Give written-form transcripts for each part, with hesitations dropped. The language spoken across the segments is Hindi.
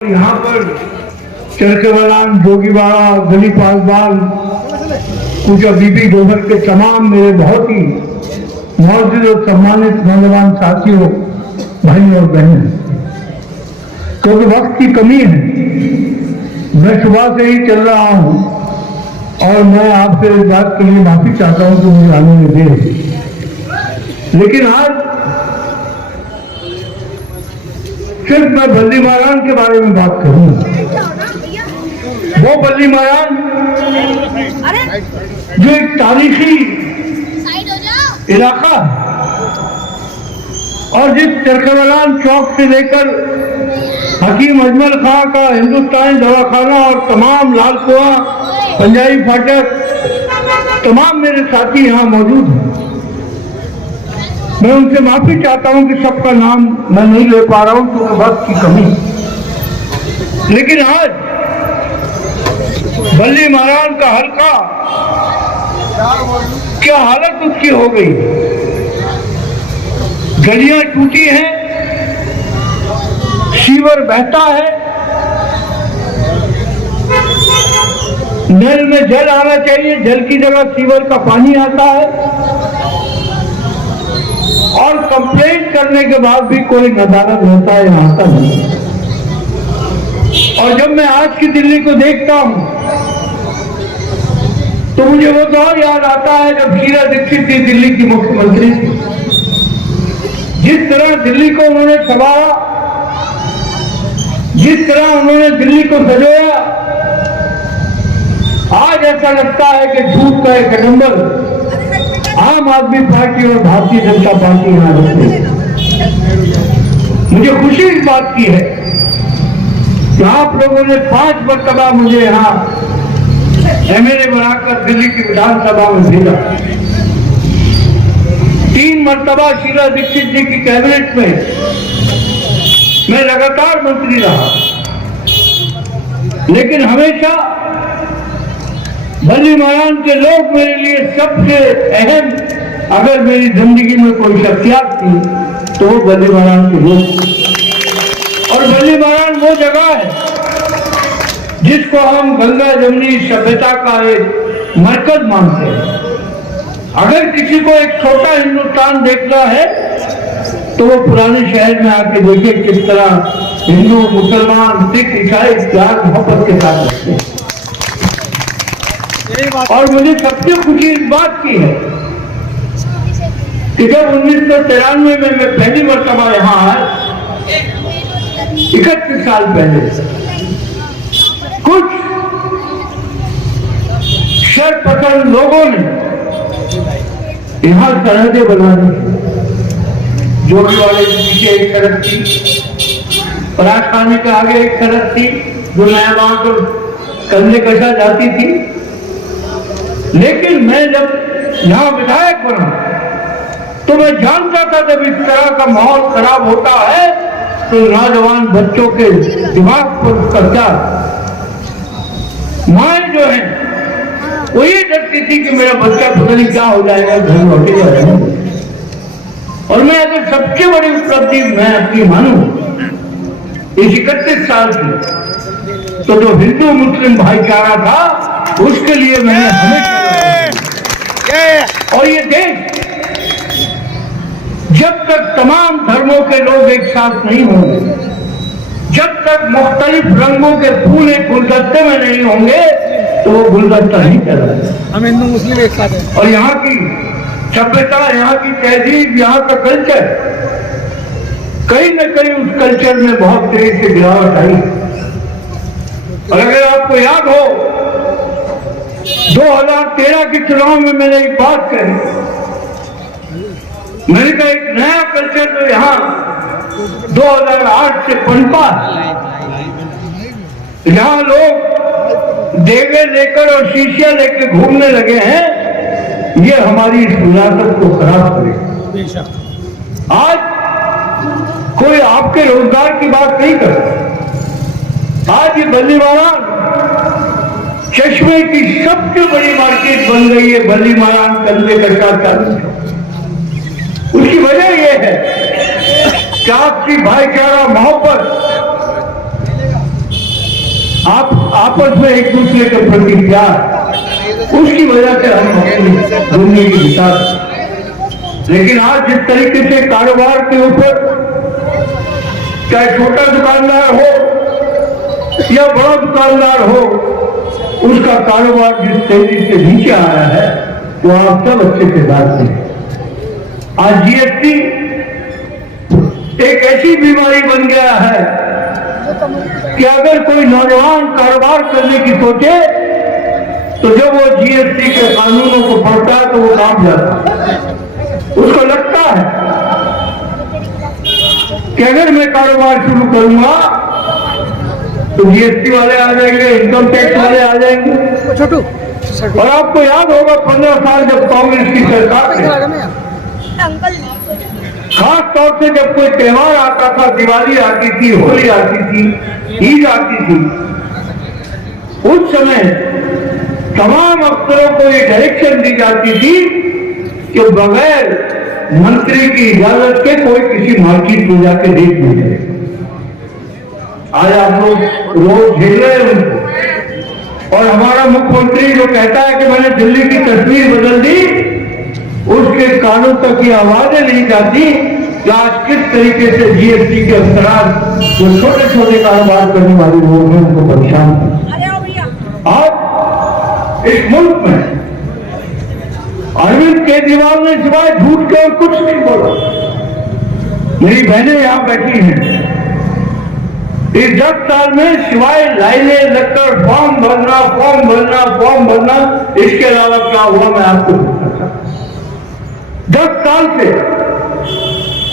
यहाँ पर चरकेवालान, जोगीवाड़ा, गली पासवान, पूजा बीबी डोभर के तमाम मेरे बहुत ही मौजूद और सम्मानित नौजवान साथियों, भाई और बहन, क्योंकि वक्त की कमी है, मैं सुबह से ही चल रहा हूँ और मैं आपसे इस बात के लिए माफी चाहता हूँ कि मुझे आने में देर। लेकिन आज सिर्फ मैं बल्ली महारान के बारे में बात करूंगा। वो बल्ली महारान जो एक तारीखी इलाका और जिस चरकेवालान चौक से लेकर हकीम अजमल खां का हिंदुस्तानी दवाखाना और तमाम लाल कुआं, पंजाबी फाटक, तमाम मेरे साथी यहाँ मौजूद हैं। मैं उनसे माफी चाहता हूं कि सबका नाम मैं नहीं ले पा रहा हूं क्योंकि वक्त की कमी। लेकिन आज बल्ली महारान का हल्का क्या हालत उसकी हो गई। गलियां टूटी हैं, सीवर बहता है, नल में जल आना चाहिए, जल की जगह सीवर का पानी आता है और कंप्लेंट करने के बाद भी कोई नदारत होता है यहाँ आता नहीं। और जब मैं आज की दिल्ली को देखता हूं तो मुझे वो दौर याद आता है जब शीला दीक्षित थी दिल्ली की मुख्यमंत्री थी। जिस तरह दिल्ली को उन्होंने संवारा, जिस तरह उन्होंने दिल्ली को सजाया, आज ऐसा लगता है कि झूठ का एक नंबर आम आदमी पार्टी और भारतीय जनता पार्टी यहाँ रखते हैं। मुझे खुशी इस बात की है कि आप लोगों ने 5 मरतबा मुझे यहाँ एमएलए बनाकर दिल्ली की विधानसभा में भेजा। 3 मरतबा शीला दीक्षित जी की कैबिनेट में मैं लगातार मंत्री रहा, लेकिन हमेशा बल्ली महारान के लोग मेरे लिए सबसे अहम, अगर मेरी जिंदगी में कोई शख्सियत थी तो वो बल्ली महारान के लोग। और बल्ली महारान वो जगह है जिसको हम गंगा जमुनी सभ्यता का एक मरकज मानते हैं। अगर किसी को एक छोटा हिंदुस्तान देखना है तो वो पुराने शहर में आके देखे किस तरह हिंदू, मुसलमान, सिख, ईसाई प्यार मोहब्बत के साथ रहते हैं। और मुझे सबसे खुशी इस बात की है कि जब 1993 में मैं पहली मरतबा यहाँ आया, 31 साल पहले, कुछ शरपसंद लोगों ने यहाँ सरहदें बना दी। जोगीवाड़े के पीछे एक सड़क थी, पराठ खाने के आगे एक सड़क थी जो नया गांव को कंधे कसा जाती थी। लेकिन मैं जब यहाँ विधायक बना तो मैं जानता था जब इस तरह का माहौल खराब होता है तो नौजवान बच्चों के दिमाग पर कब्जा। माँ जो है वो ये डरती थी कि मेरा बच्चा पता नहीं क्या हो जाएगा, घर लौटे जाएगा। और मैं अगर सबसे बड़ी उपलब्धि मैं अपनी मानूं इस 31 साल की, तो जो हिंदू मुस्लिम भाईचारा था उसके लिए मैंने हमेशा, और ये देश जब तक तमाम धर्मों के लोग एक साथ नहीं होंगे, जब तक मुख्तलिफ रंगों के फूल एक गुलदस्ते में नहीं होंगे तो वो गुलदस्ता नहीं चलेगा। हम हिंदू मुस्लिम एक साथ हैं। और यहाँ की सभ्यता, यहाँ की तहजीब, यहाँ का कल्चर, कहीं न कहीं उस कल्चर में बहुत तेजी से गिरावट आई। और अगर आपको याद हो 2013 के चुनाव में मैंने एक बात कही, मैंने कहा एक नया कल्चर तो यहाँ 2008 से पनपा, यहाँ लोग देगे लेकर और शीशियां लेकर घूमने लगे हैं, ये हमारी इस विरासत को खराब करेगा। आज कोई आपके रोजगार की बात नहीं करता। आज ये बल्ली महारान चश्मे की सबसे बड़ी मार्केट बन गई है। बल्ली महारान कंधे कटा चालू, उसकी वजह यह है कि आपकी भाईचारा, मोहब्बत आप आपस में एक दूसरे के प्रति प्यार, उसकी वजह से हम अपनी जिंदगी बिता। लेकिन आज जिस तरीके से कारोबार के ऊपर, चाहे छोटा दुकानदार हो या बड़ा दुकानदार हो, उसका कारोबार जिस तेजी से नीचे आया है, वो आप सब अच्छे से जानते हैं। आज जीएसटी एक ऐसी बीमारी बन गया है कि अगर कोई नौजवान कारोबार करने की सोचे तो जब वो जीएसटी के कानूनों को पढ़ता है तो वो काम जाता है। उसको लगता है कि अगर मैं कारोबार शुरू करूंगा तो जीएसटी वाले आ जाएंगे, इनकम टैक्स वाले आ जाएंगे। छोटू, और आपको याद होगा 15 साल जब कांग्रेस की सरकार थी, खास तौर से जब कोई त्योहार आता था, दिवाली आती थी, होली आती थी, ईद आती थी, उस समय तमाम अफसरों को ये डायरेक्शन दी जाती थी कि बगैर मंत्री की इजाजत के कोई किसी मार्केट में जाके देख नहीं जाए। आज आप लोग रोज झेल रहे हैं उनको, और हमारा मुख्यमंत्री जो कहता है कि मैंने दिल्ली की तस्वीर बदल दी, उसके कानों तक की आवाजें नहीं जाती कि आज किस तरीके से जीएसटी के अफसरान जो छोटे छोटे कारोबार करने वाले लोग हैं उनको परेशान कर। आज इस मुल्क में अरविंद केजरीवाल ने सिवाय झूठ के और कुछ नहीं बोला। मेरी बहनें यहां बैठी हैं, इस 10 साल में सिवाय लाइनें लगकर फॉर्म भरना, इसके अलावा क्या हुआ मैं आपको बताता हूं। 10 साल से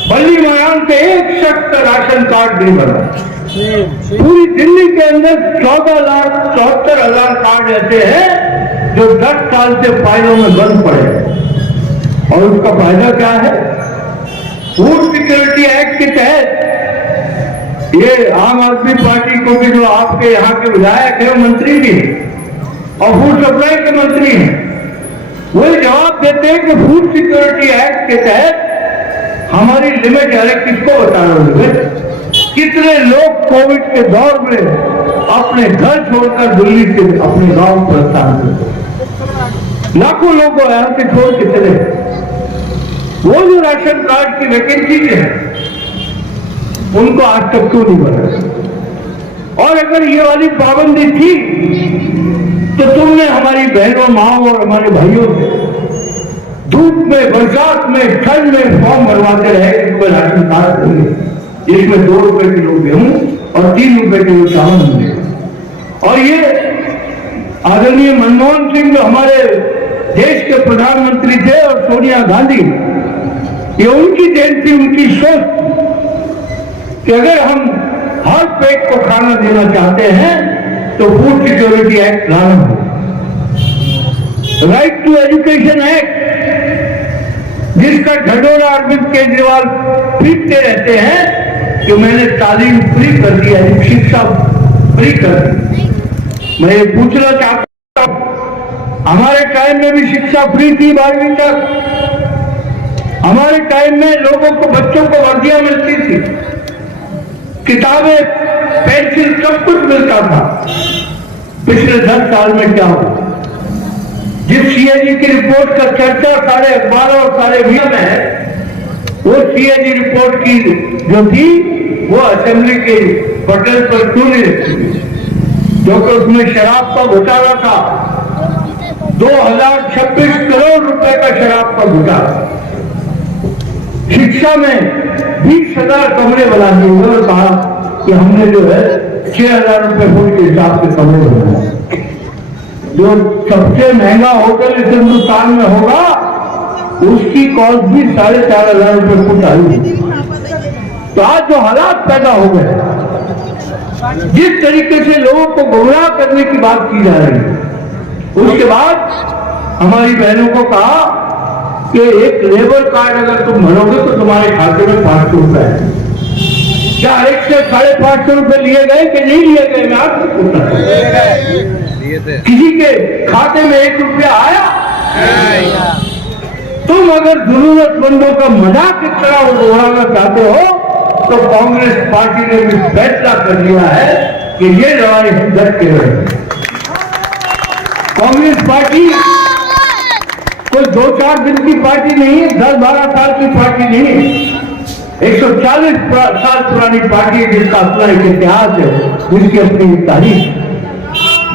बल्ली मायान के एक शख्स का राशन कार्ड नहीं बना। पूरी दिल्ली के अंदर 14,74,000 कार्ड ऐसे हैं जो 10 साल से फाइलों में बंद पड़े, और उसका फायदा क्या है? फूड सिक्योरिटी एक्ट के तहत ये आम आदमी पार्टी को भी, जो आपके यहाँ के विधायक है, मंत्री भी और फूड सप्लाई के मंत्री हैं, वो जवाब देते हैं कि फूड सिक्योरिटी एक्ट के तहत हमारी लिमिट है। किसको बता रहे हो? कितने लोग कोविड के दौर में अपने घर छोड़कर दिल्ली से अपने गांव प्रस्थान करते, लाखों लोग यहां से छोड़ के चले। वो जो राशन कार्ड की वैकेंसी है उनको आज तक क्यों नहीं बना? और अगर ये वाली पाबंदी थी तो तुमने हमारी बहनों, माओ और हमारे भाइयों से धूप में, बरसात में, ठंड में फॉर्म भरवाते रहे कि तुम्हें राशन कार्ड देंगे, जिसमें 2 रुपए किलो गेहूं और 3 रुपए किलो चावल मिलेगा। और ये आदरणीय मनमोहन सिंह जो हमारे देश के प्रधानमंत्री थे, और सोनिया गांधी, ये उनकी देन थी, उनकी सोच कि अगर हम हर पेट को खाना देना चाहते हैं तो फूड सिक्योरिटी एक्ट लाना हो। राइट टू एजुकेशन एक्ट, जिसका ढढोरा अरविंद केजरीवाल पीटते रहते हैं कि मैंने तालीम फ्री कर दी है, शिक्षा फ्री कर दी। मैं ये पूछना चाहता हूं, हमारे टाइम में भी शिक्षा फ्री थी 12वीं तक। हमारे टाइम में लोगों को, बच्चों को वर्दियां मिलती थी, किताबें, पेंसिल, सब कुछ मिलता था। पिछले 10 साल में क्या हुआ? जिस सीएजी की रिपोर्ट का चर्चा सारे अखबारों और सारे मीडिया में है, वो सीएजी रिपोर्ट की जो थी वो असेंबली के पटल पर क्यों नहीं रखी? क्योंकि उसमें शराब का घोटाला था। 2026 करोड़ रुपए का शराब का घोटाला। शिक्षा में 20,000 कमरे बना दिए और कहा कि हमने जो है 6,000 रुपए फुट के हिसाब से कमरे बनाए। जो सबसे महंगा होटल इस हिंदुस्तान में होगा उसकी कॉस्ट भी 4,500 रुपए फुट आई। तो आज जो हालात पैदा हो गए, जिस तरीके से लोगों को गुमराह करने की बात की जा रही है, उसके बाद हमारी बहनों को कहा कि एक लेबर कार्ड अगर तुम भरोगे तो तुम्हारे खाते में 500 रुपए है। क्या एक से 550 रुपए लिए गए कि नहीं लिए गए? मैं आपसे पूछता हूं, किसी के खाते में 1 रुपया आया? तुम अगर जरूरतमंदों का मजाक इस तरह उड़ाना चाहते हो तो कांग्रेस पार्टी ने भी फैसला कर लिया है कि ये लड़ाई हम डट के लड़ेंगे। कांग्रेस पार्टी कोई 2-4 दिन की पार्टी नहीं है, 10-12 साल की पार्टी नहीं है, 140 साल पुरानी पार्टी है, जिसका अपना एक इतिहास है, जिसकी अपनी तारीख,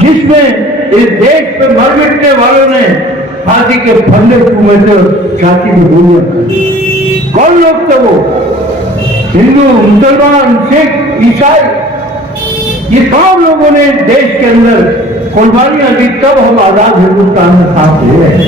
जिसमें इस देश पे मर मिटने वालों ने फांसी के फंदे चूमे थे, छाती में गोलियां खाई। कौन लोग थे वो? हिंदू, मुसलमान, सिख, ईसाई, ये तमाम लोगों ने देश के अंदर कुर्बानियां दी, तब हम आजाद हिंदुस्तान में साथ ले रहे हैं।